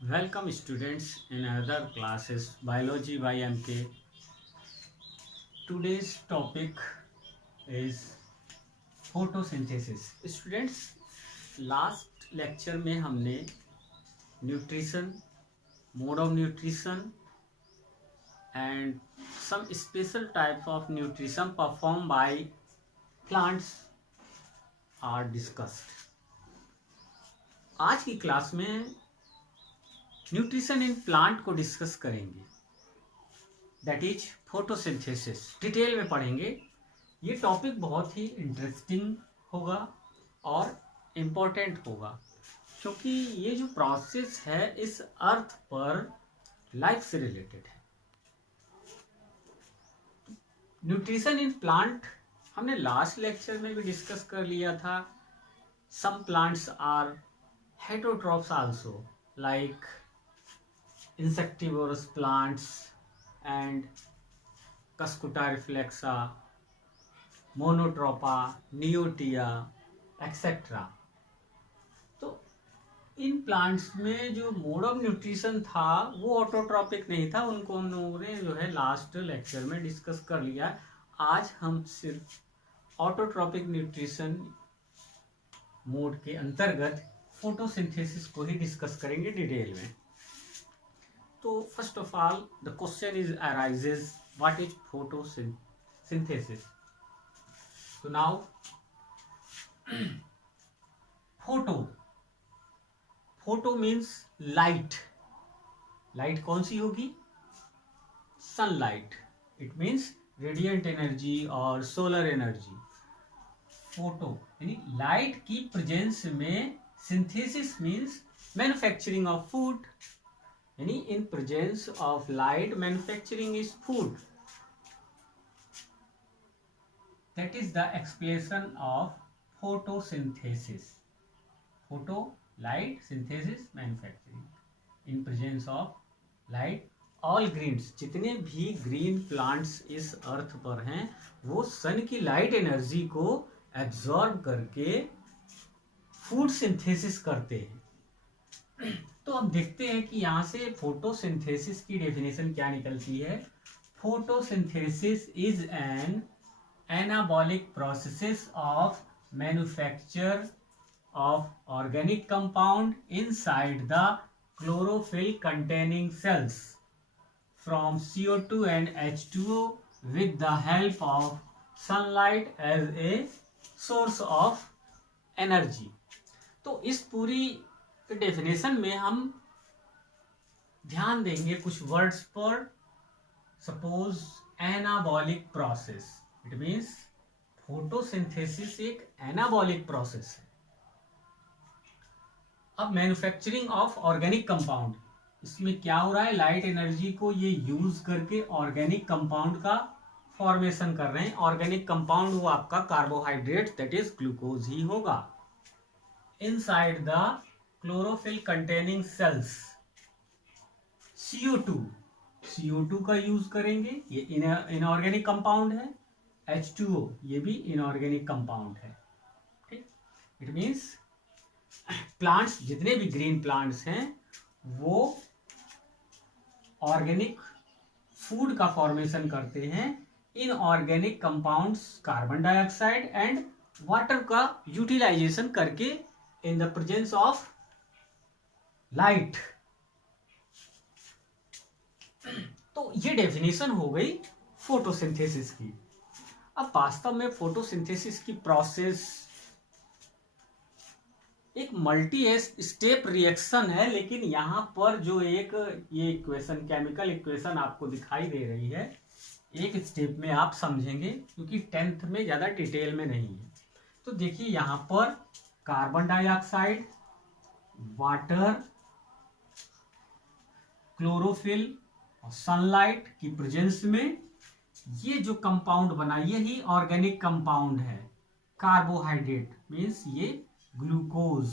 Welcome students in other classes Biology by MK. Today's topic is photosynthesis. Students, last lecture में हमने nutrition, mode of nutrition and some special type of nutrition perform by plants are discussed. आज की class में nutrition in plant को discuss करेंगे, that is photosynthesis. Detail में पढ़ेंगे. ये टॉपिक बहुत ही इंटरेस्टिंग होगा और इम्पोर्टेंट होगा क्योंकि ये जो प्रोसेस है इस अर्थ पर लाइफ से रिलेटेड है. न्यूट्रिशन इन प्लांट हमने लास्ट लेक्चर में भी डिस्कस कर लिया था. Some plants are heterotrophs also, like insectivorous plants and Cuscuta reflexa, Monotropa, Neotia, etc. तो इन प्लांट्स में जो मोड ऑफ न्यूट्रिशन था वो ऑटोट्रॉपिक नहीं था. उनको हम लोगों ने जो है लास्ट लेक्चर में डिस्कस कर लिया. आज हम सिर्फ ऑटोट्रॉपिक न्यूट्रिशन मोड के अंतर्गत फोटोसिंथेसिस को ही डिस्कस करेंगे डिटेल में. So first of all, the question arises, what is photosynthesis? So now, photo means light. Light कौन सी होगी? Sunlight. It means radiant energy or solar energy. Photo यानी light की presence में synthesis means manufacturing of food. यानी in presence of light manufacturing is food. That is the explanation of photosynthesis. Photo light, synthesis manufacturing. In presence of light all greens, जितने भी green plants इस अर्थ पर हैं वो सन की light energy को absorb करके फूड सिंथेसिस करते हैं. तो अब देखते हैं कि यहां से फोटोसिंथेसिस की डेफिनेशन क्या निकलती है. Photosynthesis is an anabolic process of manufacture of organic compound inside the chlorophyll containing cells from CO2 and H2O with the help of sunlight as a source of energy. तो इस पूरी definition में हम ध्यान देंगे कुछ वर्ड्स पर. Suppose anabolic process, it means photosynthesis एक एनाबॉलिक प्रोसेस है. अब मैन्युफैक्चरिंग ऑफ ऑर्गेनिक कंपाउंड, इसमें क्या हो रहा है, लाइट एनर्जी को ये यूज करके ऑर्गेनिक कंपाउंड का फॉर्मेशन कर रहे हैं. ऑर्गेनिक कंपाउंड वो आपका कार्बोहाइड्रेट दैट इज ग्लूकोज ही होगा. Inside the chlorophyll containing cells CO2 का यूज करेंगे, ये इनऑर्गेनिक कंपाउंड है. H2O ये भी इनऑर्गेनिक कंपाउंड है. ठीक, इट मींस प्लांट्स, जितने भी ग्रीन प्लांट्स हैं वो ऑर्गेनिक फूड का फॉर्मेशन करते हैं. Inorganic compounds carbon dioxide and water का यूटिलाइजेशन करके in the presence of light. तो ये डेफिनेशन हो गई फोटोसिंथेसिस की. अब वास्तव में फोटोसिंथेसिस की प्रोसेस एक मल्टी स्टेप रिएक्शन है, लेकिन यहां पर जो एक ये इक्वेशन, केमिकल इक्वेशन आपको दिखाई दे रही है, एक स्टेप में आप समझेंगे क्योंकि 10th में ज्यादा डिटेल में नहीं है. तो देखिए यहां पर कार्बन डाइऑक्साइड, वाटर, क्लोरोफिल और सनलाइट की प्रेजेंस में ये जो कंपाउंड बना यही ऑर्गेनिक कंपाउंड है. कार्बोहाइड्रेट मीन्स ये ग्लूकोज,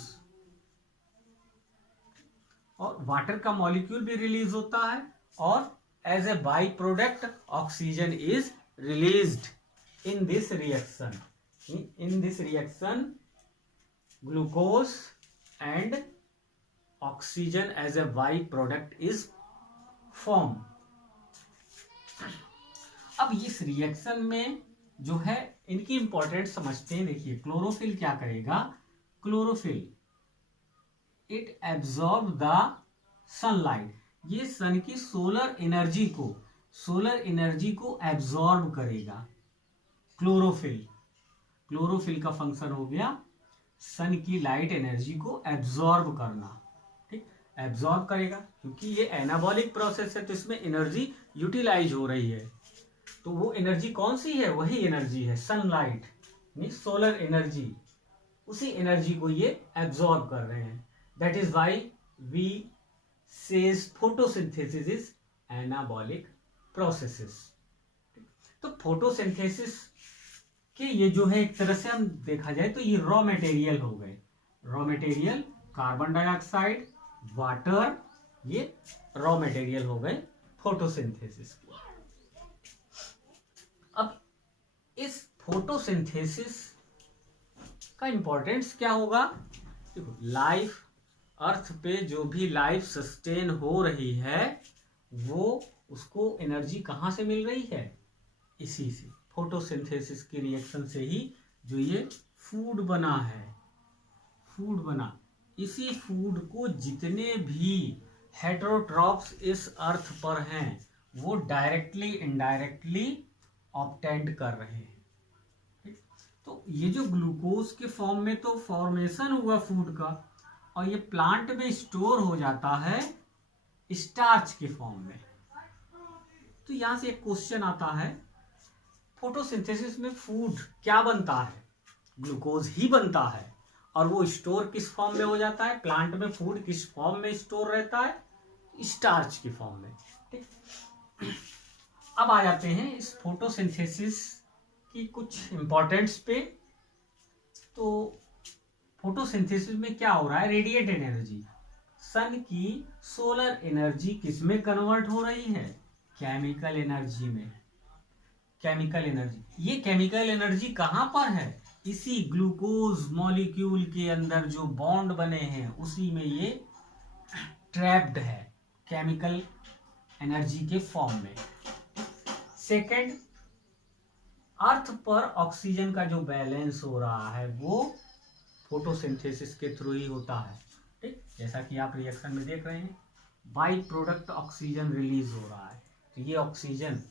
और वाटर का मॉलिक्यूल भी रिलीज होता है और as a by product oxygen is released in this reaction. In this reaction, glucose and oxygen as a by product is form. अब इस रिएक्शन में जो है इनकी इंपॉर्टेंट समझते हैं। देखिए क्लोरोफिल क्या करेगा, chlorophyll it absorb the sunlight, ये सन की सोलर एनर्जी को एब्जॉर्ब करेगा। क्लोरोफिल का फंक्शन हो गया सन की लाइट एनर्जी को एब्जॉर्ब करना। ठीक, एब्जॉर्ब करेगा क्योंकि ये एनाबॉलिक प्रोसेस है तो इसमें एनर्जी यूटिलाइज हो रही है। तो वो एनर्जी कौन सी है, वही एनर्जी है सनलाइट यानी सोलर एनर्जी, उसी एनर्जी को ये एब्जॉर्ब कर रहे हैं। That is why we says photosynthesis is anabolic processes. तो फोटोसिंथेसिस कि ये जो है एक तरह से हम देखा जाए तो ये रॉ मटेरियल हो गए। Raw material carbon dioxide, water, ये रॉ मटेरियल हो गए फोटोसिंथेसिस के। अब इस फोटोसिंथेसिस का इंपॉर्टेंस क्या होगा, देखो लाइफ अर्थ पे जो भी लाइफ सस्टेन हो रही है वो उसको एनर्जी कहाँ से मिल रही है, इसी से फोटोसिंथेसिस की रिएक्शन से ही जो ये फूड बना है, फूड बना। इसी फूड को जितने भी हेटेरोट्रॉप्स इस अर्थ पर हैं वो डायरेक्टली इनडायरेक्टली ऑब्टेंड कर रहे हैं। तो ये जो ग्लूकोज के फॉर्म में तो फॉर्मेशन हुआ फूड का, और ये प्लांट में स्टोर हो जाता है स्टार्च के फॉर्म में। तो यहां से एक क्वेश्चन आता है, फोटोसिंथेसिस में फूड क्या बनता है, ग्लूकोज ही बनता है, और वो स्टोर किस फॉर्म में हो जाता है, प्लांट में फूड किस फॉर्म में स्टोर रहता है, स्टार्च की फॉर्म में। ठीक, अब आ जाते हैं इस फोटोसिंथेसिस की कुछ इंपॉर्टेंट्स पे। तो फोटोसिंथेसिस में क्या हो रहा है, रेडिएट एनर्जी, सन की सोलर एनर्जी किसमें कन्वर्ट हो रही है, केमिकल एनर्जी में। केमिकल एनर्जी, ये केमिकल एनर्जी कहां पर है, इसी ग्लूकोज मॉलिक्यूल के अंदर जो बॉन्ड बने हैं उसी में ये ट्रैप्ड है केमिकल एनर्जी के फॉर्म में। सेकेंड, अर्थ पर ऑक्सीजन का जो बैलेंस हो रहा है वो फोटोसिंथेसिस के थ्रू ही होता है। ठीक, जैसा कि आप रिएक्शन में देख रहे हैं बाई प्रोडक्ट ऑक्सीजन रिलीज हो रहा है। तो ये ऑक्सीजन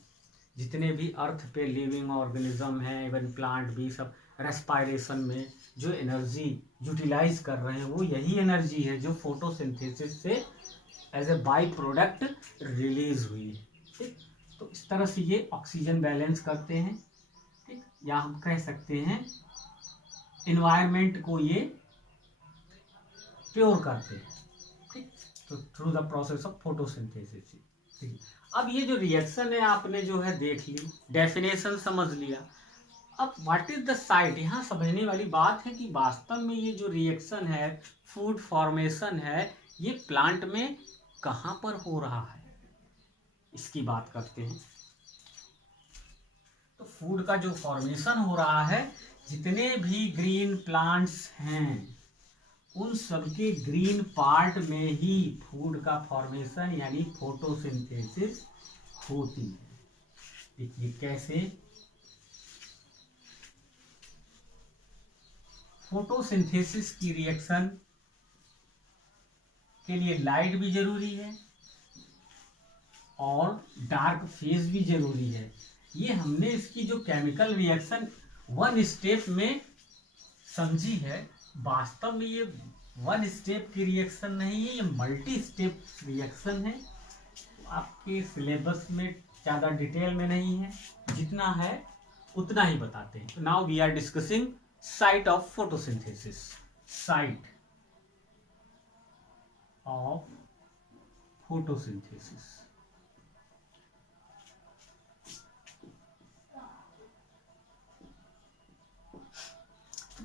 जितने भी अर्थ पे लिविंग ऑर्गेनिज्म हैं, इवन प्लांट भी, सब रेस्पायरेशन में जो एनर्जी यूटिलाइज कर रहे हैं वो यही एनर्जी है जो फोटोसिंथेसिस से as a by product release हुई है। ठीक, तो इस तरह से ये ऑक्सीजन बैलेंस करते हैं। ठीक, या हम कह सकते हैं एनवायरनमेंट को ये प्योर करते हैं। ठीक, तो through the process of photosynthesis. ठीक, अब ये जो रिएक्शन है आपने जो है देख ली, डेफिनेशन समझ लिया। अब व्हाट इज द साइट, यहाँ समझने वाली बात है कि वास्तव में ये जो रिएक्शन है, फूड फॉर्मेशन है, ये प्लांट में कहाँ पर हो रहा है, इसकी बात करते हैं। तो फूड का जो फॉर्मेशन हो रहा है, जितने भी ग्रीन प्लांट्स हैं उन सबके ग्रीन पार्ट में ही फूड का फॉर्मेशन यानी फोटोसिंथेसिस होती है। देखिए कैसे, फोटोसिंथेसिस की रिएक्शन के लिए लाइट भी जरूरी है और डार्क फेज भी जरूरी है। ये हमने इसकी जो केमिकल रिएक्शन वन स्टेप में समझी है, वास्तव में ये वन स्टेप की रिएक्शन नहीं है, ये मल्टी स्टेप रिएक्शन है। आपके सिलेबस में ज़्यादा डिटेल में नहीं है, जितना है उतना ही बताते हैं। Now we are discussing site of photosynthesis. Site of photosynthesis,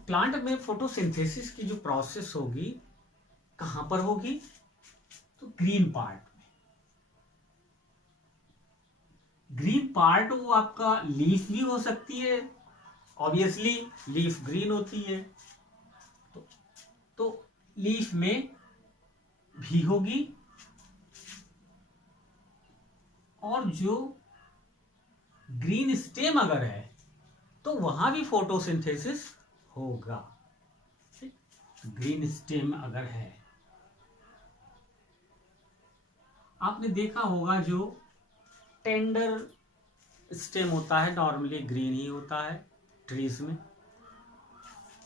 plant में फोटोसिंथेसिस की जो प्रोसेस होगी कहां पर होगी, तो ग्रीन पार्ट में। ग्रीन पार्ट वो आपका लीफ भी हो सकती है, ऑब्वियसली लीफ ग्रीन होती है। तो लीफ में भी होगी और जो ग्रीन स्टेम अगर है तो वहां भी फोटोसिंथेसिस होगा। ग्रीन स्टेम अगर है, आपने देखा होगा जो टेंडर स्टेम होता है नॉर्मली ग्रीन ही होता है ट्रीज में,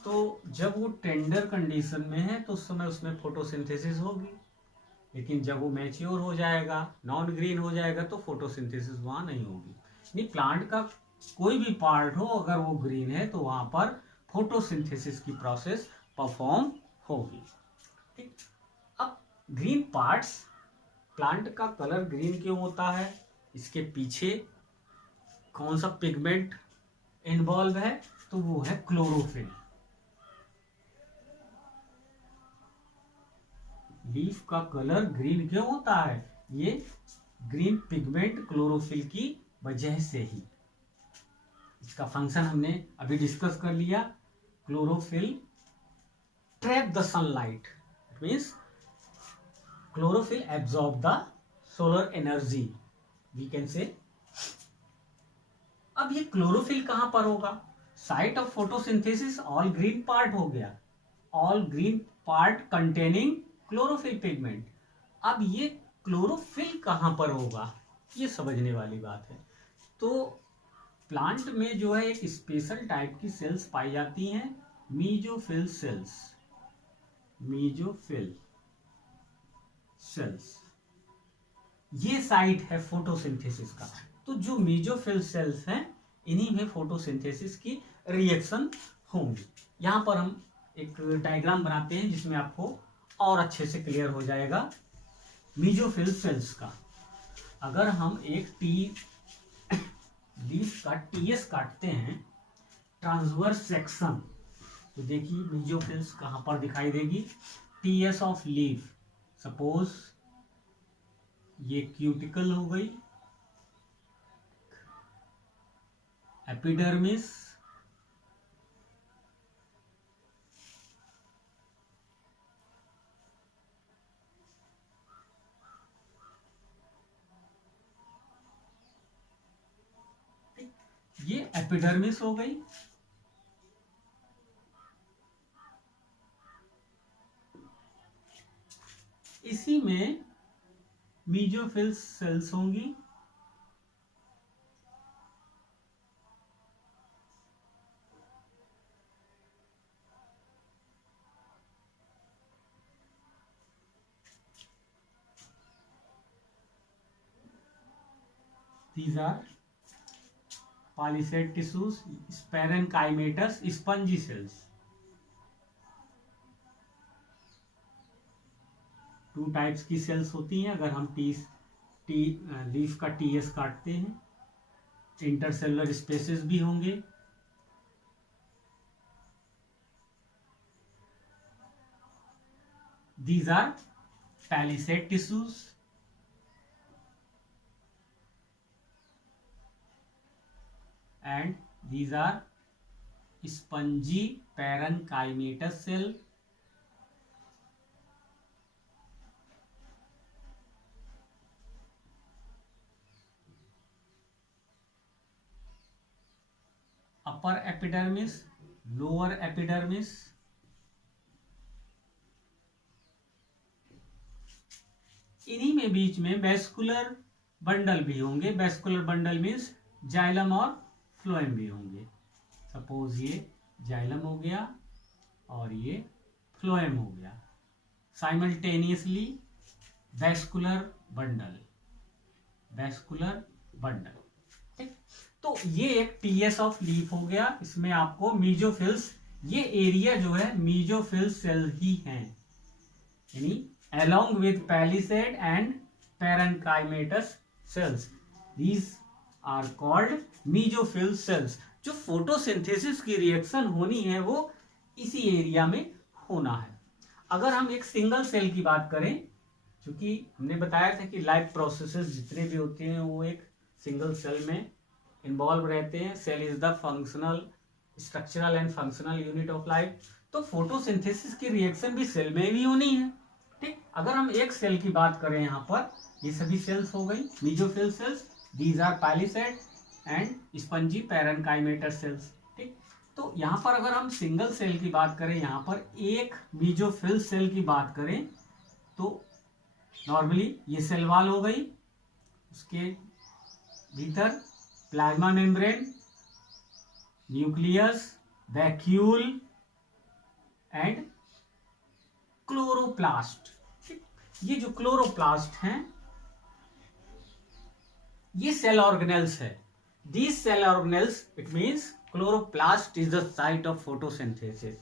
तो जब वो टेंडर कंडीशन में है तो उस समय उसमें फोटोसिंथेसिस होगी, लेकिन जब वो मैच्योर हो जाएगा, नॉन ग्रीन हो जाएगा, तो फोटोसिंथेसिस वहां नहीं होगी। यानी प्लांट का कोई भी पार्ट हो अगर वो ग्रीन है तो वहां पर फोटोसिंथेसिस की प्रोसेस परफॉर्म होगी। ठीक। अब ग्रीन पार्ट्स, प्लांट का कलर ग्रीन क्यों होता है, इसके पीछे कौन सा पिगमेंट इन्वॉल्व है, तो वो है क्लोरोफिल। लीफ का कलर ग्रीन क्यों होता है, ये ग्रीन पिगमेंट क्लोरोफिल की वजह से ही। इसका फंक्शन हमने अभी डिस्कस कर लिया। Chlorophyll trap the sunlight, it means chlorophyll absorb the solar energy, we can say. अब ये क्लोरोफिल कहां पर होगा, site of photosynthesis all green part हो गया, all green part containing chlorophyll pigment. अब ये क्लोरोफिल कहां पर होगा, ये समझने वाली बात है। तो प्लांट में जो है एक स्पेशल टाइप की सेल्स पाई जाती हैं, मीजोफिल सेल्स। मीजोफिल सेल्स, ये साइट है फोटोसिंथेसिस का। तो जो मीजोफिल सेल्स हैं इन्हीं में फोटोसिंथेसिस की रिएक्शन होंगी। यहां पर हम एक डायग्राम बनाते हैं जिसमें आपको और अच्छे से क्लियर हो जाएगा मीजोफिल सेल्स का। अगर हम एक लीफ का टीएस काटते हैं, ट्रांसवर्स सेक्शन, तो देखिए मीजोफिल्स कहां पर दिखाई देगी, टीएस ऑफ लीफ। सपोज ये क्यूटिकल हो गई, एपिडर्मिस, ये एपिडर्मिस हो गई, इसी में मीजोफिल सेल्स होंगी, these are palisade tissues, parenchymatous spongy cells। Two types की सेल्स होती हैं अगर हम लीफ का टीएस काटते हैं। इंटरसेलुलर स्पेसेस भी होंगे, these are palisade tissues and these are spongy parenchymatous cell। Upper epidermis, lower epidermis, इन्हीं में बीच में वेस्कुलर बंडल भी होंगे। वेस्कुलर बंडल मीन्स जाइलम और फ्लोएम भी होंगे। सपोज ये जाइलम हो गया और ये फ्लोएम हो गया, simultaneously vascular bundle, vascular bundle. ठीक, तो ये एक टीएस ऑफ लीफ हो गया। इसमें आपको मीजोफिल्स, ये एरिया जो है मीजोफिल सेल ही हैं, यानी along with palisade and parenchymatous cells, these are called mesophil cells। जो फोटोसिंथेसिस की रिएक्शन होनी है वो इसी एरिया में होना है। अगर हम एक सिंगल सेल की बात करें, क्योंकि हमने बताया था कि लाइफ प्रोसेसेस जितने भी होते हैं वो एक सिंगल सेल में इन्वॉल्व रहते हैं। Cell is the functional, structural and functional unit of life. तो फोटोसिंथेसिस की रिएक्शन भी सेल में भी होनी है। ठीक, अगर हम एक सेल की बात करें यहाँ पर, ये सभी सेल्स हो गई mesophyll cells, these are palisade and spongy parenchymatous cells. ठीक, तो यहाँ पर अगर हम सिंगल सेल की बात करें, यहाँ पर एक मेसोफिल सेल की बात करें तो नॉर्मली ये सेल वॉल हो गई, उसके भीतर plasma membrane, nucleus, vacuole and chloroplast. ये जो क्लोरोप्लास्ट हैं ये सेल ऑर्गेनेल्स है। These cell organelles, it means chloroplast is the site of photosynthesis,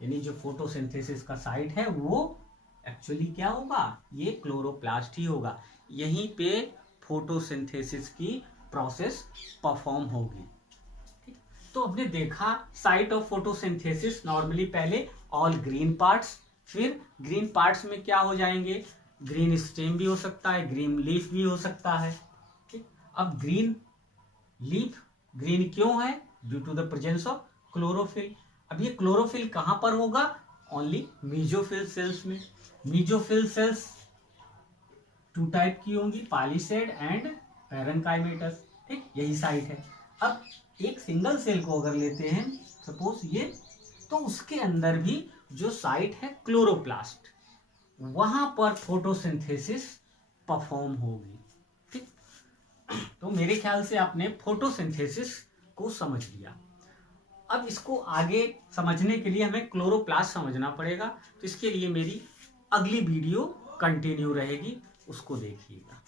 यानी जो फोटोसिंथेसिस का साइट है वो एक्चुअली क्या होगा, ये क्लोरोप्लास्ट ही होगा। यहीं पे फोटोसिंथेसिस की प्रोसेस परफॉर्म होगी। तो हमने देखा साइट ऑफ फोटोसिंथेसिस, नॉर्मली पहले ऑल ग्रीन पार्ट्स, फिर ग्रीन पार्ट्स में क्या हो जाएंगे, ग्रीन स्टेम भी हो सकता है, ग्रीन लीफ भी हो सकता है। ठीक, अब ग्रीन लीफ ग्रीन क्यों है, due to the presence of chlorophyll. अब ये क्लोरोफिल कहां पर होगा, ओनली मेसोफिल सेल्स में। मेसोफिल सेल्स टू टाइप की होंगी, पॉलीसेड एंड पैरेन्काइमेटस। ठीक, यही साइट है। अब एक सिंगल सेल को अगर लेते हैं सपोज ये, तो उसके अंदर भी जो साइट है क्लोरोप्लास्ट, वहां पर फोटोसिंथेसिस परफॉर्म होगी। ठीक, तो मेरे ख्याल से आपने फोटोसिंथेसिस को समझ लिया। अब इसको आगे समझने के लिए हमें क्लोरोप्लास्ट समझना पड़ेगा, तो इसके लिए मेरी अगली वीडियो कंटिन्यू रहेगी, उसको देखिएगा।